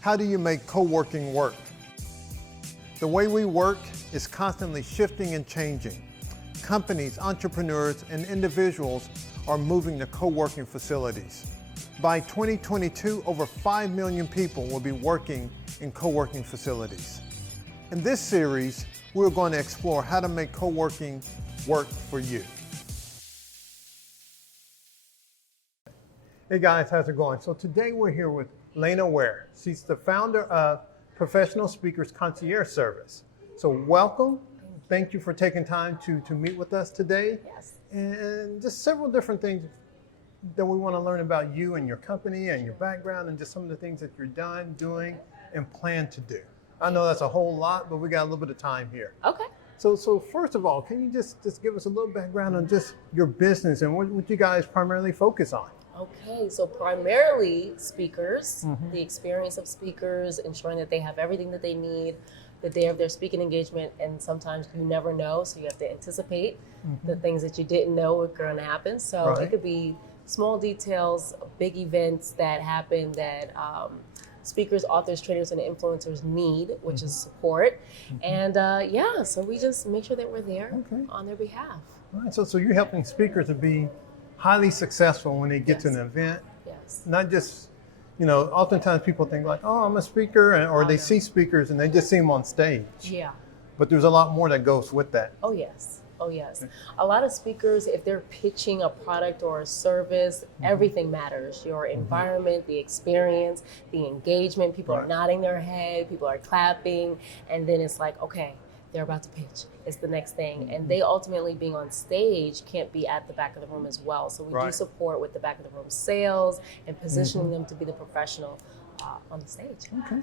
How do you make co-working work? The way we work is constantly shifting and changing. Companies, entrepreneurs, and individuals are moving to co-working facilities. By 2022, over 5 million people will be working in co-working facilities. In this series, we're going to explore how to make co-working work for you. Hey guys, how's it going? So today we're here with Layna Ware. She's the founder of Professional Speakers Concierge Service. So welcome. Thank you for taking time to meet with us today. Yes. And just several different things that we want to learn about you and your company and your background and just some of the things that you're doing, and plan to do. I know that's a whole lot, but we got a little bit of time here. Okay. So first of all, can you just give us a little background on just your business and what you guys primarily focus on? Okay, so primarily speakers, the experience of speakers, ensuring that they have everything that they need the day of their speaking engagement, and sometimes you never know, so you have to anticipate the things that you didn't know were going to happen. So it could be small details, big events that happen that speakers, authors, trainers, and influencers need, which is support. And so we just make sure that we're there on their behalf. All right, so you're helping speakers to be highly successful when they get to an event. Yes. Not just, oftentimes people think like, oh, I'm a speaker, or they see speakers and they just see them on stage. Yeah. But there's a lot more that goes with that. Oh, yes. Oh, yes. A lot of speakers, if they're pitching a product or a service, everything matters. Your environment, the experience, the engagement, people are nodding their head, people are clapping, and then it's like, okay, they're about to pitch. It's the next thing. And they ultimately, being on stage, can't be at the back of the room as well. So we do support with the back of the room sales and positioning them to be the professional on the stage. Okay.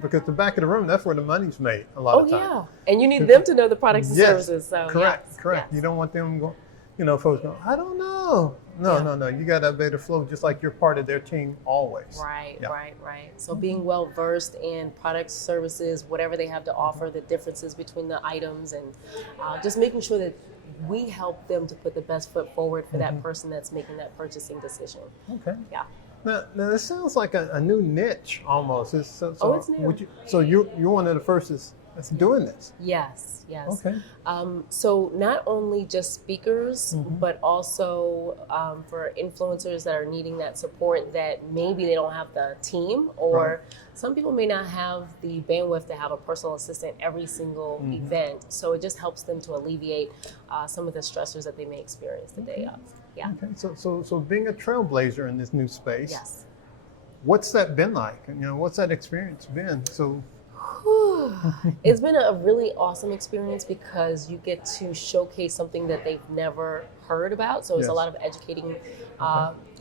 Because the back of the room, that's where the money's made a lot of times. Oh, yeah. And you need them to know the products and services. So correct. Yes. You don't want them going, folks going, I don't know. No. You got to be able to flow just like you're part of their team always. Right. So being well versed in products, services, whatever they have to offer, the differences between the items, and just making sure that we help them to put the best foot forward for that person that's making that purchasing decision. Okay. Yeah. Now this sounds like a new niche almost. It's new. So you're one of the first that's doing this. Yes. Okay. So not only just speakers, but also for influencers that are needing that support, that maybe they don't have the team, or some people may not have the bandwidth to have a personal assistant every single event. So it just helps them to alleviate some of the stressors that they may experience the day of. Yeah. Okay. So being a trailblazer in this new space. Yes. What's that been like? What's that experience been? It's been a really awesome experience because you get to showcase something that they've never heard about. So it's a lot of educating,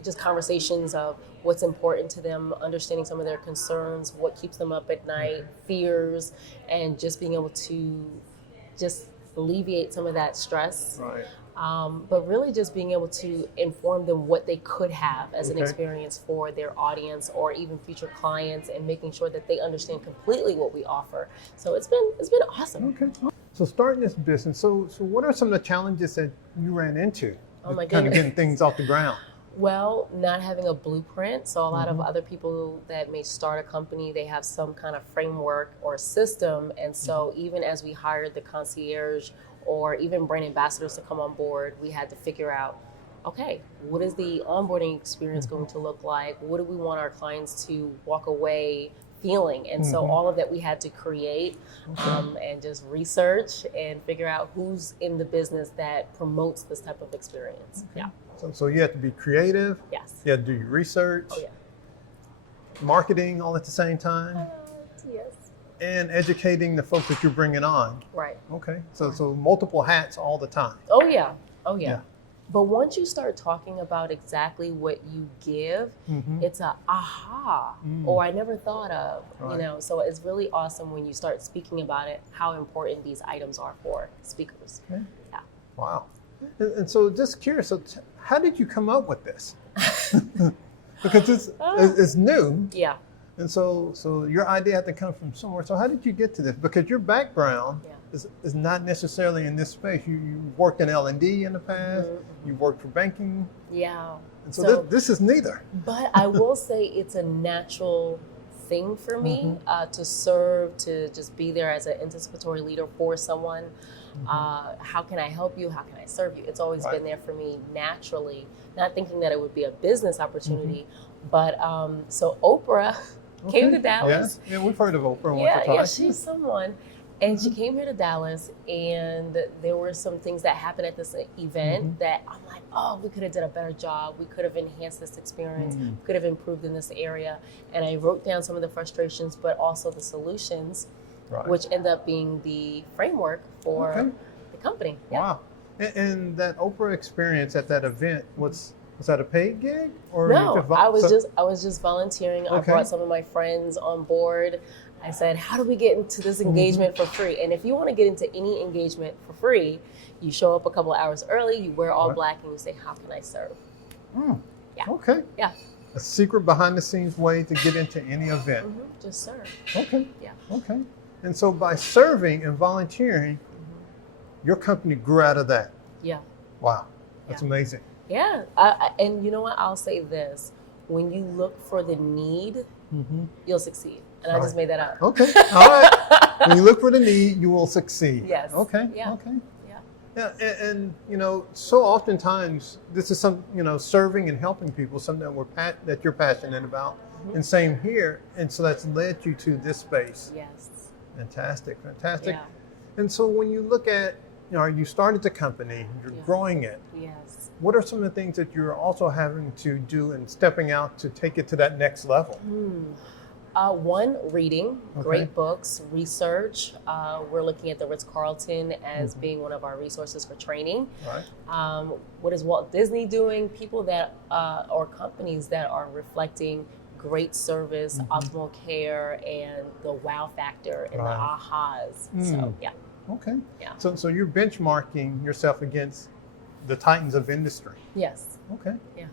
just conversations of what's important to them, understanding some of their concerns, what keeps them up at night, fears, and just being able to just alleviate some of that stress. Right. But really just being able to inform them what they could have as an experience for their audience or even future clients, and making sure that they understand completely what we offer. So it's been awesome. Okay. So starting this business, so what are some of the challenges that you ran into? Oh my kind of goodness. getting things off the ground? Well, not having a blueprint. So a lot of other people that may start a company, they have some kind of framework or system. And so even as we hired the concierge or even brand ambassadors to come on board, we had to figure out, okay, what is the onboarding experience going to look like? What do we want our clients to walk away feeling? And so all of that we had to create and just research and figure out who's in the business that promotes this type of experience. Yeah. So you have to be creative. Yes. You have to do your research. Oh, yeah. Marketing all at the same time. Yes. And educating the folks that you're bringing on. Right. Okay. So multiple hats all the time. Oh yeah. But once you start talking about exactly what you give, it's a aha, or I never thought of, so it's really awesome when you start speaking about it, how important these items are for speakers. Okay. Yeah. Wow. And so just curious, how did you come up with this? Because it's new. Yeah. And so your idea had to come from somewhere. So how did you get to this? Because your background is not necessarily in this space. You worked in L&D in the past. You worked for banking. Yeah. And so this is neither. But I will say it's a natural thing for me to serve, to just be there as an anticipatory leader for someone. How can I help you? How can I serve you? It's always been there for me naturally, not thinking that it would be a business opportunity. But so Oprah came to Dallas. Yeah, we've heard of Oprah once or twice. Yeah, she's someone. And she came here to Dallas, and there were some things that happened at this event that I'm like, oh, we could have done a better job. We could have enhanced this experience. We could have improved in this area. And I wrote down some of the frustrations, but also the solutions, which end up being the framework for the company. Wow. And that Oprah experience at that event, was that a paid gig? Or no, I was just volunteering. I brought some of my friends on board. I said, how do we get into this engagement for free? And if you want to get into any engagement for free, you show up a couple of hours early, you wear all black, and you say, how can I serve? Yeah. Okay. Yeah. A secret behind the scenes way to get into any event. Just serve. Okay. Yeah. Okay. And so by serving and volunteering, your company grew out of that. Yeah. Wow. That's amazing. Yeah. And you know what? I'll say this. When you look for the need, you'll succeed. And I just made that up. Okay. All right. When you look for the need, you will succeed. Yes. Okay. Yeah. Okay. Yeah. Yeah. And you know, so oftentimes this is some, serving and helping people, something that you're passionate about. And same here. And so that's led you to this space. Yes. Fantastic. Fantastic. Yeah. And so when you look at, you started the company, you're growing it. Yes. What are some of the things that you're also having to do and stepping out to take it to that next level? One, reading, great books, research. We're looking at the Ritz-Carlton as being one of our resources for training. Right. What is Walt Disney doing? People that, or companies that are reflecting great service, optimal care, and the wow factor and the ahas. So, yeah. Okay. Yeah. So you're benchmarking yourself against the titans of industry. Yes. Okay. Yeah.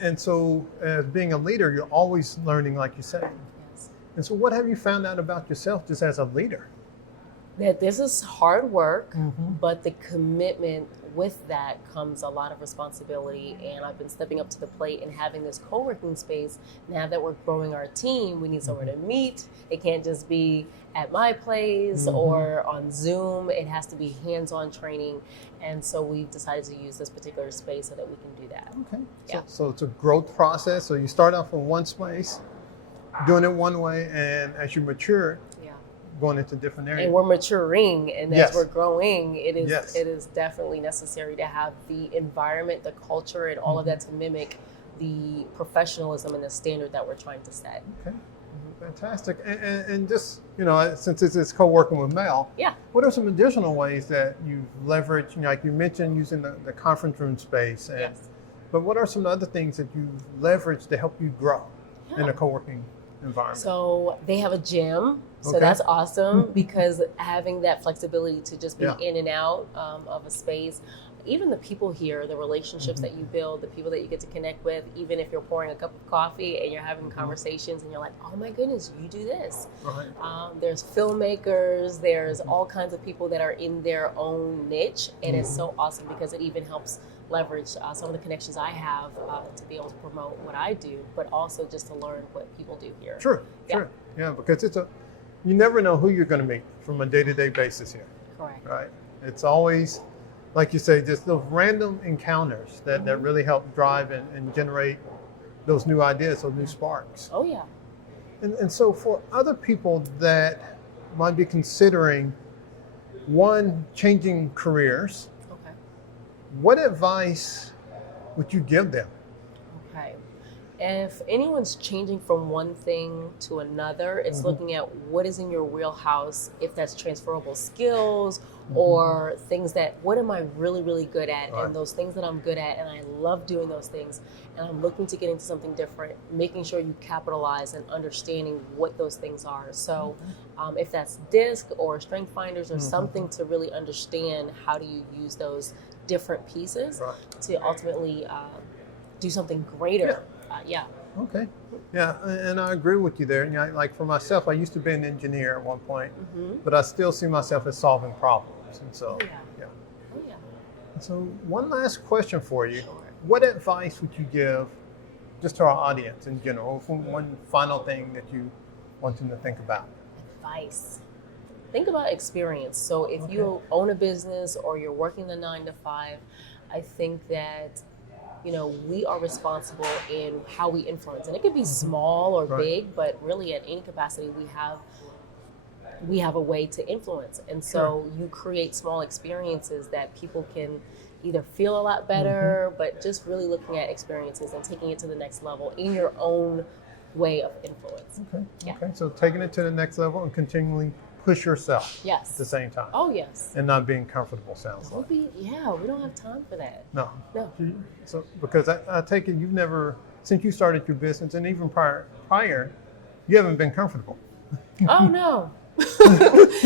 And so as being a leader, you're always learning, like you said. Yes. And so what have you found out about yourself just as a leader? That this is hard work, but the commitment with that comes a lot of responsibility. And I've been stepping up to the plate and having this co-working space. Now that we're growing our team, we need somewhere to meet. It can't just be at my place or on Zoom. It has to be hands-on training. And so we've decided to use this particular space so that we can do that. Okay. Yeah. So it's a growth process. So you start off in one space, doing it one way, and as you mature, going into different areas. And we're maturing, and as we're growing, it is definitely necessary to have the environment, the culture, and all of that to mimic the professionalism and the standard that we're trying to set. Okay. Fantastic. And just, since this is co-working with Mel, what are some additional ways that you've leveraged, like you mentioned, using the conference room space? But what are some other things that you've leveraged to help you grow in a co-working environment? So they have a gym. So that's awesome because having that flexibility to just be in and out of a space, even the people here, the relationships that you build, the people that you get to connect with, even if you're pouring a cup of coffee and you're having conversations and you're like, oh my goodness, you do this. There's filmmakers, there's all kinds of people that are in their own niche. And it's so awesome because it even helps leverage some of the connections I have to be able to promote what I do, but also just to learn what people do here. Sure. Yeah, because you never know who you're going to meet from a day-to-day basis here. Correct. Right. It's always, like you say, just those random encounters that really help drive and generate those new ideas, those new sparks. Oh, yeah. And so for other people that might be considering, one, changing careers, what advice would you give them? Okay. If anyone's changing from one thing to another, it's looking at what is in your wheelhouse, if that's transferable skills or things that, what am I really, really good at? And those things that I'm good at, and I love doing those things, and I'm looking to get into something different, making sure you capitalize and understanding what those things are. So if that's DISC or Strength Finders or something to really understand how do you use those different pieces to ultimately do something greater. Okay. Yeah, and I agree with you there. Like for myself, I used to be an engineer at one point, but I still see myself as solving problems. And so, So one last question for you. Sure. What advice would you give just to our audience in general? One final thing that you want them to think about? Advice. Think about experience. So if you own a business or you're working the 9 to 5, I think that we are responsible in how we influence, and it could be small or big, but really at any capacity we have a way to influence. And so you create small experiences that people can either feel a lot better, but just really looking at experiences and taking it to the next level in your own way of influence. Okay. So taking it to the next level and continually push yourself at the same time. Oh, yes. And not being comfortable, sounds like. We don't have time for that. No. No. So, because I take it you've never, since you started your business and even prior, you haven't been comfortable. Oh, no.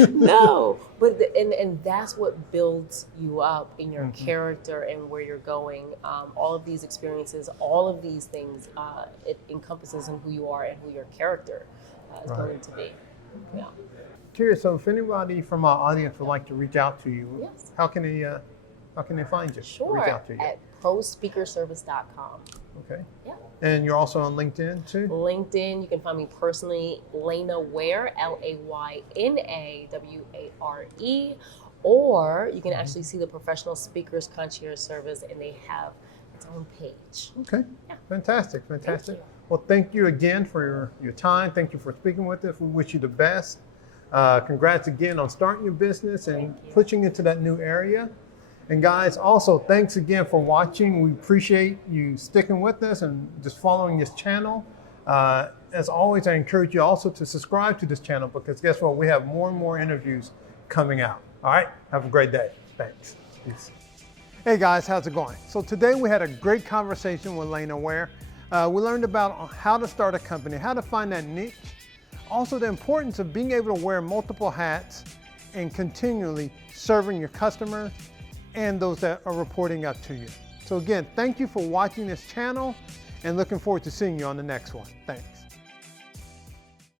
No. But and that's what builds you up in your character and where you're going. All of these experiences, all of these things, it encompasses in who you are and who your character is going to be. Yeah. Curious, so if anybody from our audience would like to reach out to you, how can they find you? Sure, reach out to you? At prospeakerservice.com. Okay. Yeah. And you're also on LinkedIn too? LinkedIn, you can find me personally, Layna Ware, Layna Ware, or you can actually see the Professional Speakers Concierge Service, and they have its own page. Okay. Yeah. Fantastic. Thank you. Well, thank you again for your time. Thank you for speaking with us. We wish you the best. Congrats again on starting your business and pushing into that new area. And guys, also thanks again for watching. We appreciate you sticking with us and just following this channel. As always, I encourage you also to subscribe to this channel, because guess what? We have more and more interviews coming out. All right, have a great day. Thanks. Peace. Hey guys, how's it going? So today we had a great conversation with Layna Ware. We learned about how to start a company, how to find that niche, also the importance of being able to wear multiple hats and continually serving your customers and those that are reporting up to you. So again, thank you for watching this channel and looking forward to seeing you on the next one. Thanks.